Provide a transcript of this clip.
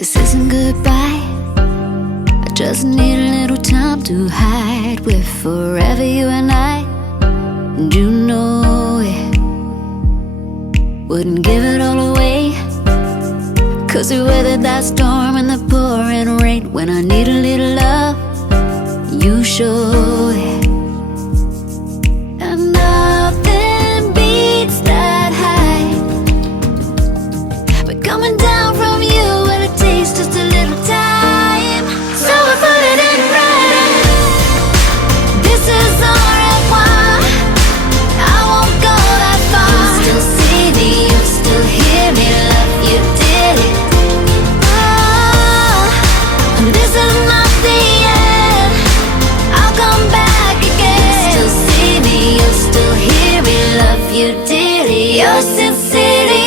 This isn't goodbye. I just need a little time to hide. We're forever, you and I. And you know it. Wouldn't give it all away, 'cause we weathered that storm and the pouring rain. When I need a little love, you show it. And nothing beats that high, but coming down from you, and it takes just a little time. So I put it in writing. This is au revoir. I won't go that far. You still see me, you still hear me, love, you did it. Oh, this is not the end. I'll come back again. You still see me, you still hear me, love, you did it. Your sincerity